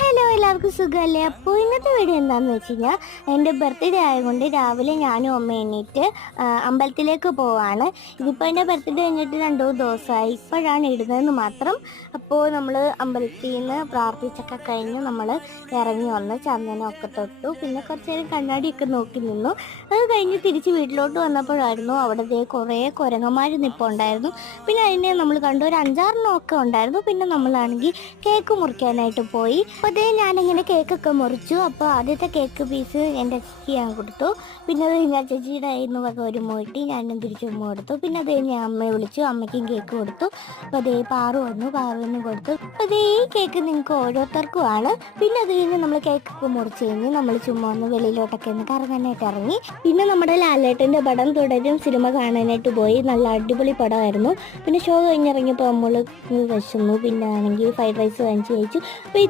Hello, എല്ലാവർക്കും സുഖമല്ലേ? അപ്പോൾ ഇന്നത്തെ വീഡിയോ എന്താണെന്ന് വെച്ച് കഴിഞ്ഞാൽ എൻ്റെ ബർത്ത്ഡേ ആയതുകൊണ്ട് രാവിലെ ഞാനും അമ്മ എണീറ്റ് അമ്പലത്തിലേക്ക് പോവാണ്. ഇതിപ്പോൾ എൻ്റെ ബർത്ത്ഡേ കഴിഞ്ഞിട്ട് 2 ദിവസമായി, ഇപ്പോഴാണ് ഇടുന്നതെന്ന് മാത്രം. അപ്പോൾ നമ്മൾ അമ്പലത്തിൽ നിന്ന് പ്രാർത്ഥിച്ചൊക്കെ കഴിഞ്ഞ് നമ്മൾ ഇറങ്ങി വന്ന് ചന്ദനമൊക്കെ തൊട്ടു, പിന്നെ കുറച്ച് നേരം കണ്ണാടിയൊക്കെ നോക്കി നിന്നു. അത് കഴിഞ്ഞ് തിരിച്ച് വീട്ടിലോട്ട് വന്നപ്പോഴായിരുന്നു അവിടെ കുറേ കുരങ്ങന്മാർ നിൽപ്പുണ്ടായിരുന്നു. പിന്നെ അതിനെ നമ്മൾ കണ്ടു, ഒരു 5-6 ഉണ്ടായിരുന്നു. പിന്നെ നമ്മളാണെങ്കിൽ കേക്ക് മുറിക്കാനായിട്ട് പോയി. അപ്പോൾ അതേ ഞാനിങ്ങനെ കേക്കൊക്കെ മുറിച്ചു. അപ്പോൾ ആദ്യത്തെ കേക്ക് പീസ് എൻ്റെ ചേച്ചിക്ക് ഞാൻ കൊടുത്തു. പിന്നെ അത് ഞാൻ ചേച്ചിയുടെ കയ്യിൽ നിന്ന് വക ഒരു മോട്ടി ഞാനും തിരിച്ചുമ്മ കൊടുത്തു. പിന്നെ അത് ഞാൻ അമ്മയെ വിളിച്ചു, അമ്മയ്ക്കും കേക്ക് കൊടുത്തു. അപ്പോൾ അതേ പാറു വന്നു, പാറുവിനും കൊടുത്തു. അപ്പോൾ അതേ ഈ കേക്ക് നിങ്ങൾക്ക് ഓരോരുത്തർക്കുമാണ്. പിന്നെ അത് കഴിഞ്ഞ് നമ്മൾ കേക്കൊക്കെ മുറിച്ച് കഴിഞ്ഞ് നമ്മൾ ചുമ്മാ ഒന്ന് വെളിയിലോട്ടൊക്കെ ഒന്ന് കറങ്ങാനായിട്ട് ഇറങ്ങി. പിന്നെ നമ്മുടെ ലാലേട്ടൻ്റെ പടം തുടരും സിനിമ കാണാനായിട്ട് പോയി. നല്ല അടിപൊളി പടമായിരുന്നു. പിന്നെ ഷോ കഴിഞ്ഞിറങ്ങിയപ്പോൾ നമ്മൾ വിശന്നു. പിന്നെ ആണെങ്കിൽ ഫ്രൈഡ് റൈസ് വാങ്ങിച്ച് കഴിച്ചു. അപ്പോൾ